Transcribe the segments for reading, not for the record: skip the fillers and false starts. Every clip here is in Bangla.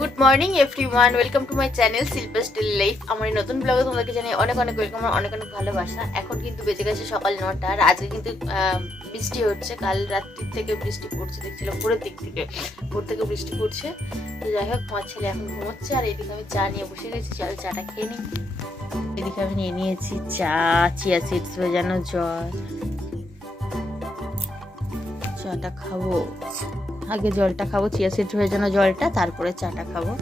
Good morning everyone, welcome to my channel Shilpa's daily life. আমার এই নতুন ব্লগে তোমাদেরকে জানাই অনেক অনেক ওয়েলকাম, অনেক অনেক ভালোবাসা। এখন কিন্তু বেজে গেছে সকাল 9টা আর আজকে কিন্তু বৃষ্টি হচ্ছে। কাল রাত্রির থেকে বৃষ্টি পড়ছে, দেখছিলাম ভোরের দিক থেকে ভোর থেকে বৃষ্টি পড়ছে। তো যাই হোক, আমার ছেলে এখন ঘুমোচ্ছে আর এদিকে আমি চা নিয়ে বসে গেছি। চলো চাটা খেয়ে নিই। এদিকে আমি নিয়ে নিয়েছি চা, চিয়া সিডস ভেজানো জল। চাটা খাবো, আগে জলটা খাবো, চিয়া সিড ভেজানো জলটা, তারপরে চাটা খাবো।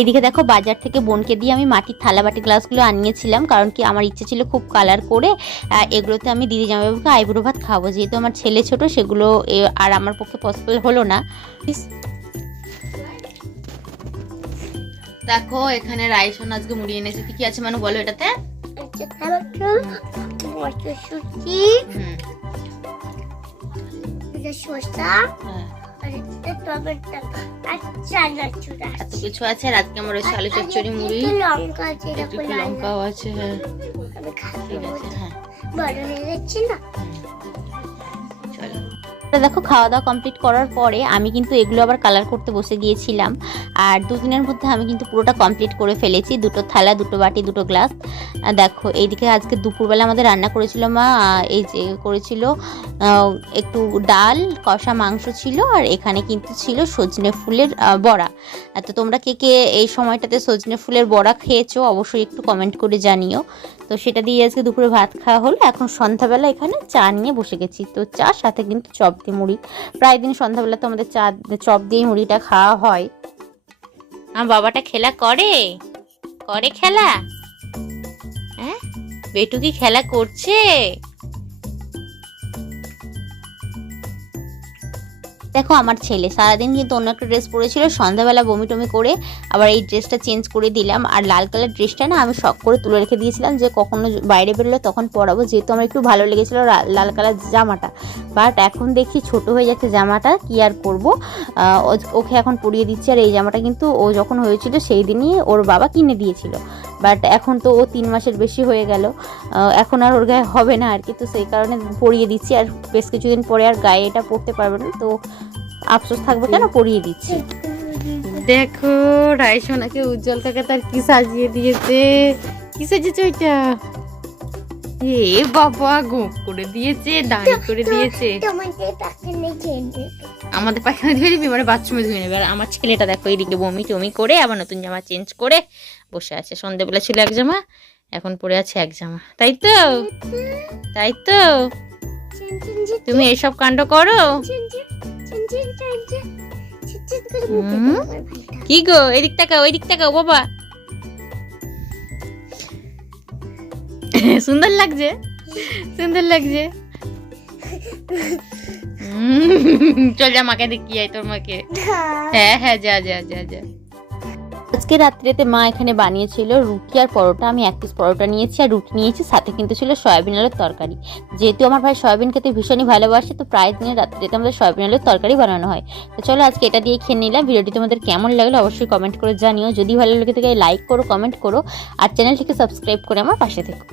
এদিকে দেখো, বাজার থেকে বোনকে দিয়ে আমি মাটির থালা বাটি গ্লাসগুলো আনিয়েছিলাম, কারণ কি আমার ইচ্ছে ছিল খুব কালার করে এগুলোতে আমি দিদি জামাইবাবুকে আইবুড়ো ভাত খাবো। যেহেতু আমার ছেলে ছোট, সেগুলো আর আমার পক্ষে পসিবল হলো না। দেখো এখানে রাইসন আজকে মুড়ি এনেছে। কি কি আছে মানে বলো এটাতে? এত কিছু আছে। আর আজকে আমার রয়েছে আলু চচ্চড়ি, মুড়ি, লঙ্কাও আছে। হ্যাঁ ঠিক আছে। হ্যাঁ চলো। দেখো, খাওয়া দাওয়া কমপ্লিট করার পরে আমি কিন্তু এগুলো আবার কালার করতে বসে গিয়েছিলাম। আর দুদিনের মধ্যে আমি কিন্তু পুরোটা কমপ্লিট করে ফেলেছি। দুটো থালা, দুটো বাটি, দুটো গ্লাস। দেখো এইদিকে আজকে দুপুরবেলা আমাদের রান্না করেছিল মা, এই যে করেছিল একটু ডাল, কষা মাংস ছিল, আর এখানে কিন্তু ছিল সজনে ফুলের বড়া। তো তোমরা কে কে এই সময়টাতে সজনে ফুলের বড়া খেয়েছো অবশ্যই একটু কমেন্ট করে জানিও। তো সেটা দিয়ে আজকে দুপুরে ভাত খাওয়া হলো। এখন সন্ধ্যাবেলা এখানে চা নিয়ে বসে গেছি। তো চা সাথে কিন্তু চপ দিয়ে মুড়ি। প্রায় দিন সন্ধ্যাবেলা তো আমাদের চপ দিয়ে মুড়িটা খাওয়া হয়। আমার বাবাটা খেলা করে খেলা। হ্যাঁ বেটু কি খেলা করছে? দেখো আমার ছেলে সারাদিন কিন্তু অন্য একটা ড্রেস পরেছিল, সন্ধ্যাবেলা বমি টমি করে আবার এই ড্রেসটা চেঞ্জ করে দিলাম। আর লাল কালার ড্রেসটা না আমি শখ করে তুলে রেখে দিয়েছিলাম যে কখনো বাইরে বেরোলে তখন পরাবো, যেহেতু আমার একটু ভালো লেগেছিলো লাল কালার জামাটা। বাট এখন দেখি ছোট হয়ে যাচ্ছে জামাটা, কি আর করবো, ওকে এখন পরিয়ে দিচ্ছি। আর এই জামাটা কিন্তু ও যখন হয়েছিল সেই দিনই ওর বাবা কিনে দিয়েছিল। বাট এখন তো ও 3 মাসের বেশি হয়ে গেল, এখন আর ওর গায়ে হবে না আর কি। তো সেই কারণে পরিয়ে দিচ্ছি। আর বেশ কিছুদিন পরে আর গায়ে এটা পরতে পারবে না, তো আফসোস থাকবে কেন, পরিয়ে দিচ্ছি। দেখো রাইসোনাকে উজ্জ্বল কাকা তার কি সাজিয়ে দিয়েছে। কি সাজিয়েছে ওইটা? এ বাবা, গোপ করে দিয়েছে, দাঁড়ি করে দিয়েছে। আমাদের পায়খানা ধুয়ে দিবি, মানে বাথরুমে ধুয়ে নেবে। আর আমার ছেলেটা দেখো এইদিকে বমি টমি করে আবার নতুন জামা চেঞ্জ করে বসে আছে। সন্ধ্যেবেলা ছিল এক জামা, এখন পরে আছে এক জামা। তাই তো, তাই তো। তুমি এইসব কাণ্ড করো? কি গো, এদিক তাকাও, ওই দিক তাকাও বাবা। সুন্দর লাগছে, সুন্দর লাগছে। চল যা, মাকে দেখি আয় তোর মাকে। হ্যাঁ হ্যাঁ, যা যা যা যা। আজকে রাত্রিতে মা এখানে বানিয়েছিল রুটি আর পরোটা। আমি 1 পিস পরোটা নিয়েছি আর রুটি নিয়েছি, সাথে কিন্তু ছিল সয়াবিন আলুর তরকারি। যেহেতু আমার ভাই সয়াবিন খেতে ভীষণই ভালোবাসে, তো প্রায় দিনের রাত্রিতে আমাদের সয়াবিন আলুর তরকারি বানানো হয়। তো চলো আজকে এটা দিয়ে খেয়ে নিলাম। ভিডিওটি তোমাদের কেমন লাগলো অবশ্যই কমেন্ট করে জানিও। যদি ভালো লেগে থাকে লাইক করো, কমেন্ট করো, আর চ্যানেলটিকে সাবস্ক্রাইব করে আমার পাশে থেকো।